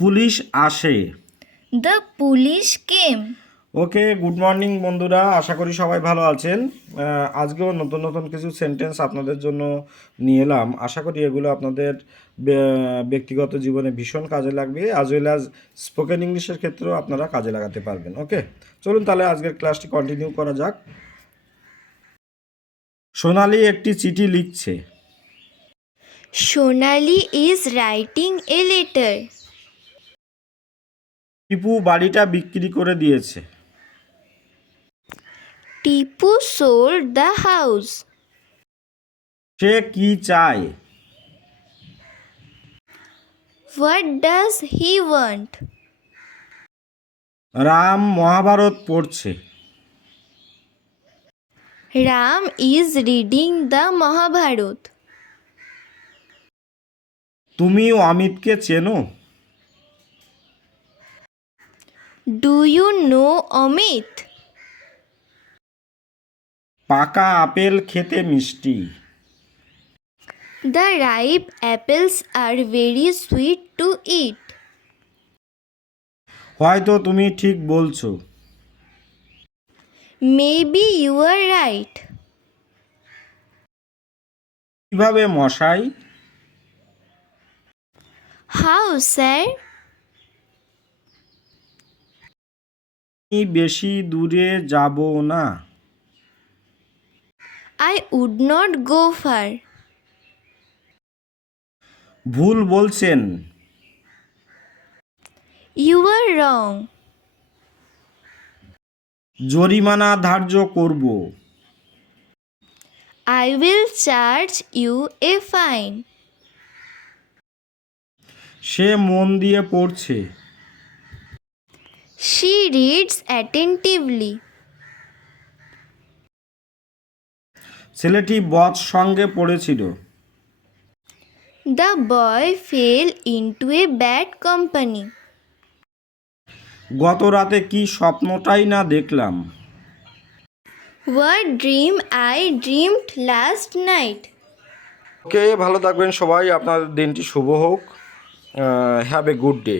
Police আসে। The police came. Okay, good morning বন্ধুরা, আশা করি সবাই ভালো আছেন। আজকেও নতুন নতুন কিছু সেন্টেন্স আপনাদের জন্য নিয়ে এলাম। আশা করি এগুলো আপনাদের ব্যক্তিগত জীবনে ভীষণ কাজে লাগবে, অ্যাজ ওয়েল অ্যাজ স্পোকেন ইংলিশের ক্ষেত্রেও আপনারা কাজে লাগাতে পারবেন। ওকে, চলুন তাহলে আজকের ক্লাসটি কন্টিনিউ করা যাক। সোনালি একটি চিঠি লিখছে। Sonali is writing a letter. Tipu বাড়িটা বিক্রি করে দিয়েছে। Tipu sold the house. সে কি চায়? What does he want? Ram Mahabharata পড়ছে। Ram is reading the Mahabharata. তুমি অমিতকে চেনো? Do you know Amit? পাকা আপেল খেতে মিষ্টি। The ripe apples are very sweet to eat. হয়তো তুমি ঠিক বলছো। Maybe you are right. কিভাবে মশাই? How, sir? আমি বেশি দূরে যাব না। I would not go far. ভুল বলছেন। You are wrong. জরিমানা ধার্য করব। I will charge you a fine. সে মন দিয়ে পড়ছে। She reads attentively. ছেলেটি বস সঙ্গে পড়েছিল। The boy fell into a bad company. গত রাতে কি স্বপ্নটাই না দেখলাম। What dream I dreamed last night. ওকে, ভালো থাকবেন সবাই, আপনার দিনটি শুভ হোক। Have a good day.